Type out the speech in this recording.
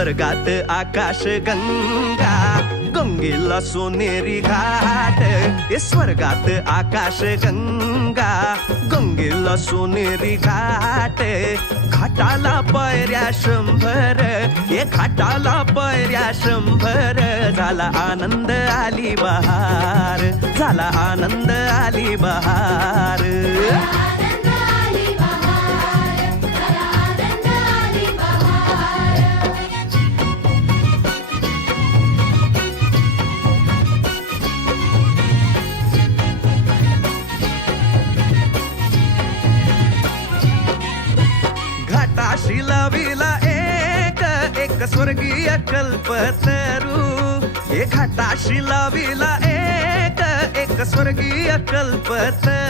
स्वर्गात आकाश गंगा, गंगेला सोनेरी घाट. स्वर्गात आकाश गंगा, गंगेला सोनेरी घाट. घाटाला पायऱ्या 100, घाटाला पायऱ्या 100. झाला आनंद आली बहार, झाला आनंद आली बहार. घाटाशी लाविला एक स्वर्गीय कल्पतरू. घाटाशी लाविला एक स्वर्गीय कल्पतरू.